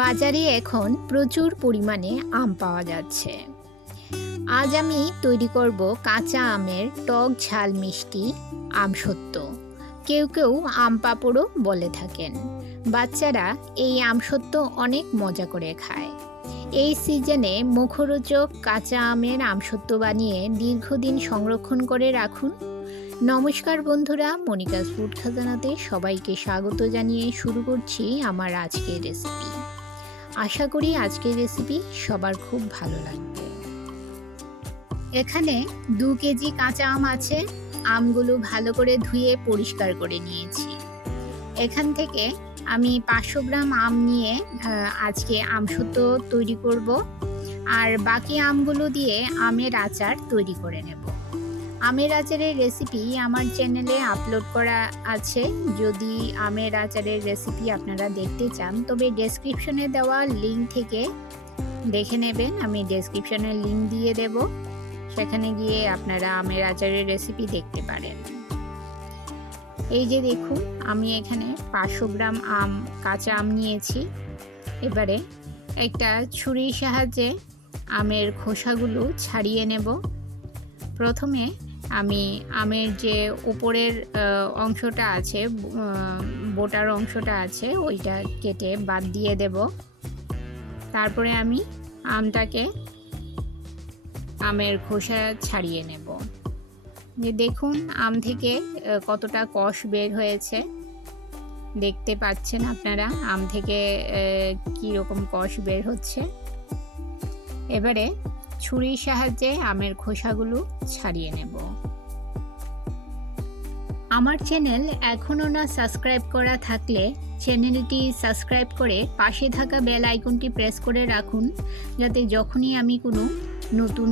বাজারে এখন প্রচুর পরিমাণে আম পাওয়া যাচ্ছে। আজ আমি তৈরি করব কাঁচা আমের টক ঝাল মিষ্টি আমসত্ত্ব। কেউ কেউ আম পাঁপড়ও বলে থাকেন। বাচ্চারা এই আমসত্ত্ব অনেক মজা করে খায়। এই সিজনে মুখরোচক কাঁচা আমের আমসত্ত্ব বানিয়ে দীর্ঘদিন সংরক্ষণ করে রাখুন। নমস্কার বন্ধুরা, মনিকাস ফুড খাজানাতে সবাইকে স্বাগত জানিয়ে শুরু করছি আমার আজকের রেসিপি। আশা করি আজকের রেসিপি সবার খুব ভালো লাগবে। এখানে 2 কেজি কাঁচা আম আছে। আমগুলো ভালো করে ধুয়ে পরিষ্কার করে নিয়েছি। এখান থেকে আমি 500 গ্রাম আম নিয়ে আজকে আমসত্ত্ব তৈরি করব, আর বাকি আমগুলো দিয়ে আমের আচার তৈরি করে নেব। আমের আচারের রেসিপি আমার চ্যানেলে আপলোড করা আছে। যদি আমের আচারের রেসিপি আপনারা দেখতে চান তবে ডেসক্রিপশনে দেওয়া লিঙ্ক থেকে দেখে নেবেন। আমি ডেসক্রিপশনের লিঙ্ক দিয়ে দেব, সেখানে গিয়ে আপনারা আমের আচারের রেসিপি দেখতে পারেন। এই যে দেখুন, আমি এখানে 500 গ্রাম কাঁচা আম নিয়েছি। এবারে একটা ছুরির সাহায্যে আমের খোসাগুলো ছাড়িয়ে নেব। প্রথমে আমি আমের যে উপরের অংশটা আছে, বোটার অংশটা আছে, ওইটা কেটে বাদ দিয়ে দেব। তারপরে আমি আমের খোসা ছাড়িয়ে নেব। যে দেখুন আম থেকে কতটা কষ বের হয়েছে, দেখতে পাচ্ছেন আপনারা আম থেকে কীরকম কষ বের হচ্ছে। এবারে ছুরির সাহায্যে আমের খোসাগুলো ছাড়িয়ে নেব। আমার চ্যানেল এখনও না সাবস্ক্রাইব করা থাকলে চ্যানেলটি সাবস্ক্রাইব করে পাশে থাকা বেল আইকনটি প্রেস করে রাখুন, যাতে যখনই আমি কোনো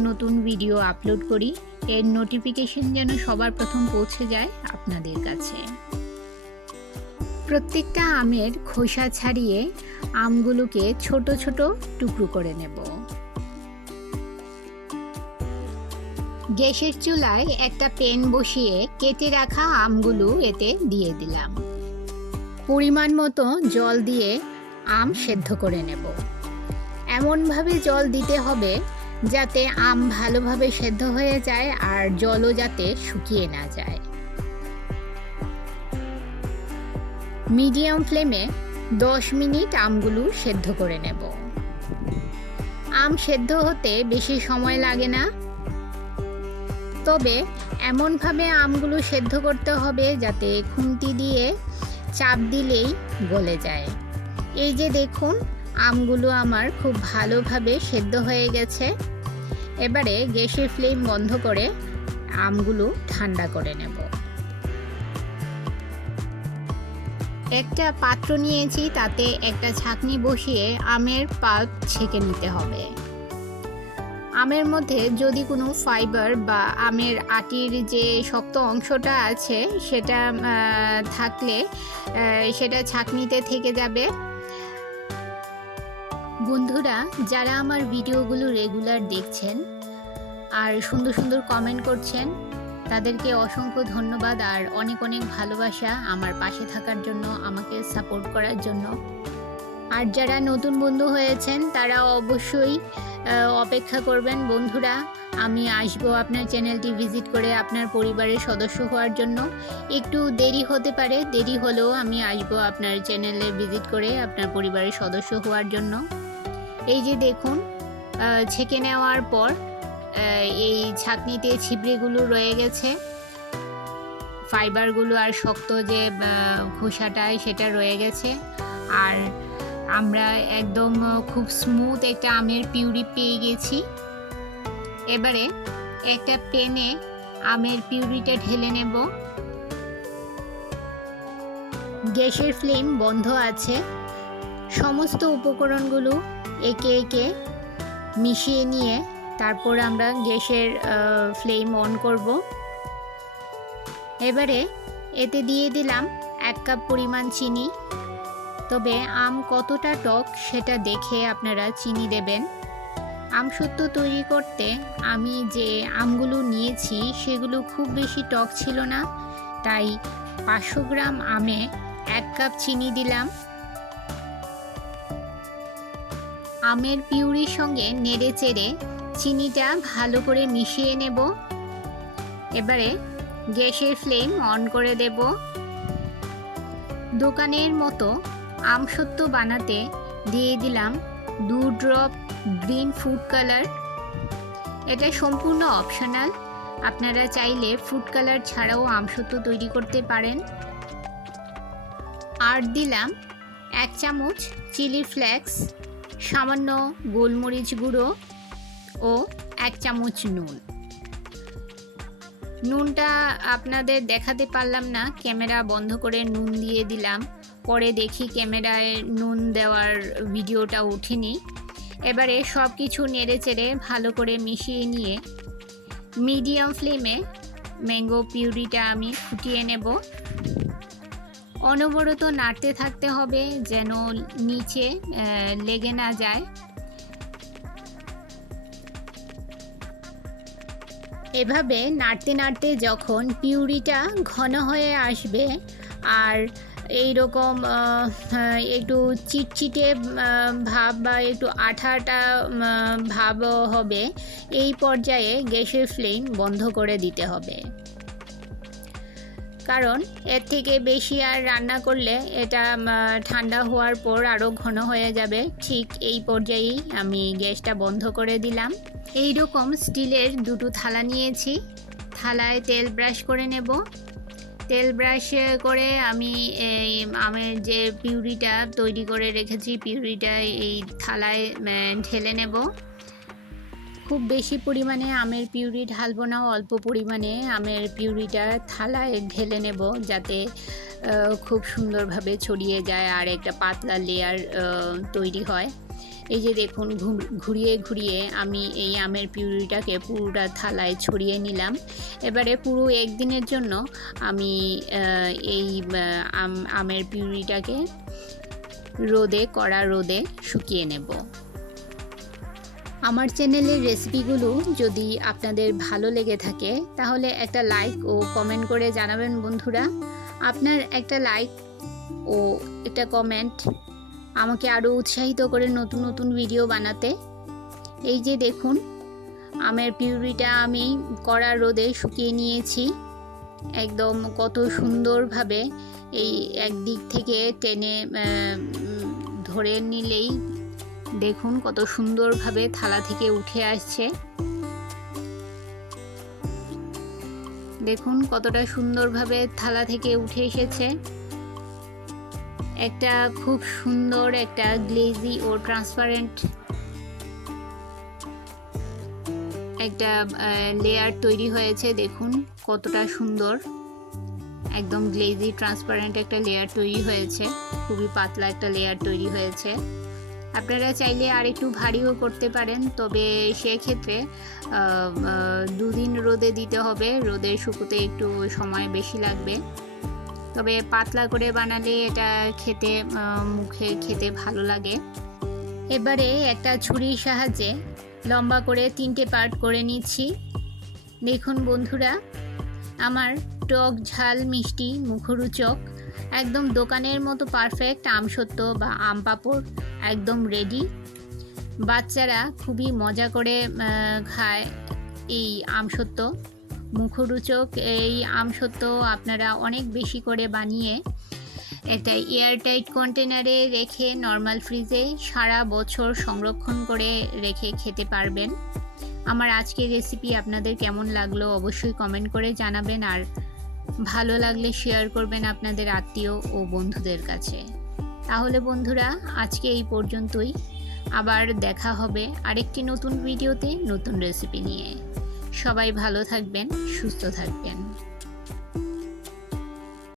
নতুন ভিডিও আপলোড করি এর নোটিফিকেশন যেন সবার প্রথম পৌঁছে যায় আপনাদের কাছে। প্রত্যেকটা আমের খোসা ছাড়িয়ে আমগুলোকে ছোট ছোট টুকরো করে নেব। গ্যাসের চুলায় একটা প্যান বসিয়ে কেটে রাখা আমগুলো এতে দিয়ে দিলাম। পরিমাণ মতো জল দিয়ে আম সেদ্ধ করে নেব। এমনভাবে জল দিতে হবে যাতে আম ভালোভাবে সেদ্ধ হয়ে যায় আর জলও যাতে শুকিয়ে না যায়। মিডিয়াম ফ্লেমে 10 মিনিট আমগুলো সেদ্ধ করে নেব। আম সেদ্ধ হতে বেশি সময় লাগে না, তবে এমনভাবে আমগুলো সেদ্ধ করতে হবে যাতে খুন্তি দিয়ে চাপ দিলেই গলে যায়। এই যে দেখুন, আমগুলো আমার খুব ভালোভাবে সেদ্ধ হয়ে গেছে। এবারে গ্যাসের ফ্লেম বন্ধ করে আমগুলো ঠান্ডা করে নেব। একটা পাত্র নিয়েছি, তাতে একটা ছাঁকনি বসিয়ে আমের পাল্প ছেঁকে নিতে হবে। আমের মধ্যে যদি কোনো ফাইবার বা আমের আটির যে শক্ত অংশটা আছে সেটা থাকলে সেটা ছাঁকনিতে থেকে যাবে। বন্ধুরা, যারা আমার ভিডিওগুলো রেগুলার দেখছেন আর সুন্দর সুন্দর কমেন্ট করছেন, তাদেরকে অসংখ্য ধন্যবাদ আর অনেক অনেক ভালোবাসা আমার পাশে থাকার জন্য, আমাকে সাপোর্ট করার জন্য। আর যারা নতুন বন্ধু হয়েছেন তারা অবশ্যই অপেক্ষা করবেন। বন্ধুরা, আমি আসবো আপনার চ্যানেলটি ভিজিট করে আপনার পরিবারের সদস্য হওয়ার জন্য। একটু দেরি হতে পারে, দেরি হলেও আমি আসবো আপনার চ্যানেলে ভিজিট করে আপনার পরিবারের সদস্য হওয়ার জন্য। এই যে দেখুন, ছেঁকে নেওয়ার পর এই ছাঁকনিতে ছিবড়েগুলো রয়ে গেছে, ফাইবারগুলো আর শক্ত যে খোসাটায় সেটা রয়ে গেছে। আর আমরা একদম খুব স্মুথ একটা আমের পিউরি পেয়ে গেছি। এবারে একটা প্যানে আমের পিউরিটা ঢেলে নেব। গ্যাসের ফ্লেম বন্ধ আছে। সমস্ত উপকরণগুলো একে একে মিশিয়ে নিয়ে তারপর আমরা গ্যাসের ফ্লেম অন করব। এবারে এতে দিয়ে দিলাম 1 কাপ পরিমাণ চিনি। তবে আম কতটা টক সেটা দেখে আপনারা চিনি দেবেন। আমসত্ত্ব তৈরি করতে আমি যে আমগুলো নিয়েছি সেগুলো খুব বেশি টক ছিল না, তাই 500 গ্রাম আমে 1 কাপ চিনি দিলাম। আমের পিউরির সঙ্গে নেড়ে চেড়ে চিনিটা ভালো করে মিশিয়ে নেব। এবারে গ্যাসের ফ্লেম অন করে দেব। দোকানের মতো আমসত্ত্ব বানাতে দিয়ে দিলাম 2 ড্রপ গ্রিন ফুড কালার। এটা সম্পূর্ণ অপশনাল, আপনারা চাইলে ফুড কালার ছাড়াও আমসত্ত্ব তৈরি করতে পারেন। আর দিলাম 1 চামচ চিলি ফ্লেক্স, সামান্য গোলমরিচ গুঁড়ো ও 1 চামচ নুন। নুনটা আপনাদের দেখাতে পারলাম না, ক্যামেরা বন্ধ করে নুন দিয়ে দিলাম, পরে দেখি ক্যামেরায় নুন দেওয়ার ভিডিওটা ওঠেনি। এবারে সব কিছু নেড়ে চেড়ে ভালো করে মিশিয়ে নিয়ে মিডিয়াম ফ্লেমে ম্যাঙ্গো পিউরিটা আমি ফুটিয়ে নেব। অনবরত নাড়তে থাকতে হবে যেন নিচে লেগে না যায়। এভাবে নাড়তে নাড়তে যখন পিউরিটা ঘন হয়ে আসবে আর এই রকম একটু চিটচিটে ভাব বা একটু আঠা আঠা ভাব হবে, এই পর্যায়ে গ্যাসের ফ্লেম বন্ধ করে দিতে হবে। কারণ এর থেকে বেশি আর রান্না করলে এটা ঠান্ডা হওয়ার পর আরও ঘন হয়ে যাবে। ঠিক এই পর্যায়েই আমি গ্যাসটা বন্ধ করে দিলাম। এই রকম স্টিলের 2টো থালা নিয়েছি, থালায় তেল ব্রাশ করে নেব। তেল ব্রাশ করে আমি এই আমের যে পিউরিটা তৈরি করে রেখেছি পিউরিটা এই থালায় ঢেলে নেব। খুব বেশি পরিমাণে আমের পিউরি ঢালবো না, অল্প পরিমাণে আমের পিউরিটা থালায় ঢেলে নেব যাতে খুব সুন্দরভাবে ছড়িয়ে যায় আর একটা পাতলা লেয়ার তৈরি হয়। এই যে দেখুন ঘুরিয়ে ঘুরিয়ে আমি এই আমের পিউরিটাকে পুরোটা থালায় ছড়িয়ে নিলাম। এবারে পুরো একদিনের জন্য আমি এই আমের পিউরিটাকে কড়া রোদে শুকিয়ে নেব। আমার চ্যানেলের রেসিপিগুলো যদি আপনাদের ভালো লেগে থাকে তাহলে একটা লাইক ও কমেন্ট করে জানাবেন বন্ধুরা। আপনার একটা লাইক ও একটা কমেন্ট আমাকে আরও উৎসাহিত করে নতুন নতুন ভিডিও বানাতে। এই যে দেখুন আমের পিউরিটা আমি কড়া রোদে শুকিয়ে নিয়েছি। একদম কত সুন্দরভাবে এই একদিক থেকে টেনে ধরে নিলেই দেখুন কত সুন্দরভাবে থালা থেকে উঠে আসছে। দেখুন কতটা সুন্দরভাবে থালা থেকে উঠে এসেছে। একটা খুব সুন্দর একটা গ্লেজি ও ট্রান্সপারেন্ট একটা লেয়ার তৈরি হয়েছে। দেখুন কতটা সুন্দর, একদম গ্লেজি ট্রান্সপারেন্ট একটা লেয়ার তৈরি হয়েছে, খুবই পাতলা একটা লেয়ার তৈরি হয়েছে। আপনারা চাইলে আর একটু ভারীও করতে পারেন, তবে সেক্ষেত্রে 2 দিন রোদে দিতে হবে, রোদে শুকোতে একটু সময় বেশি লাগবে। তবে পাতলা করে বানালে এটা মুখে খেতে ভালো লাগে। এবারে একটা ছুরির সাহায্যে লম্বা করে 3টে পার্ট করে নিচ্ছি। দেখুন বন্ধুরা আমার টক ঝাল মিষ্টি মুখরোচক একদম দোকানের মতো পারফেক্ট আমসত্ত্ব বা আম পাঁপড় একদম রেডি। বাচ্চারা খুবই মজা করে খায় এই আমসত্ত্ব। মুখরোচক এই আমসত্ত্ব আপনারা অনেক বেশি করে বানিয়ে এটা এয়ারটাইট কন্টেনারে রেখে নর্মাল ফ্রিজে সারা বছর সংরক্ষণ করে রেখে খেতে পারবেন। আমার আজকের রেসিপি আপনাদের কেমন লাগলো অবশ্যই কমেন্ট করে জানাবেন, আর ভালো লাগলে শেয়ার করবেন আপনাদের আত্মীয় ও বন্ধুদের কাছে। তাহলে বন্ধুরা আজকে এই পর্যন্তই, আবার দেখা হবে আরেকটি নতুন ভিডিওতে নতুন রেসিপি নিয়ে। সবাই ভালো থাকবেন, সুস্থ থাকবেন।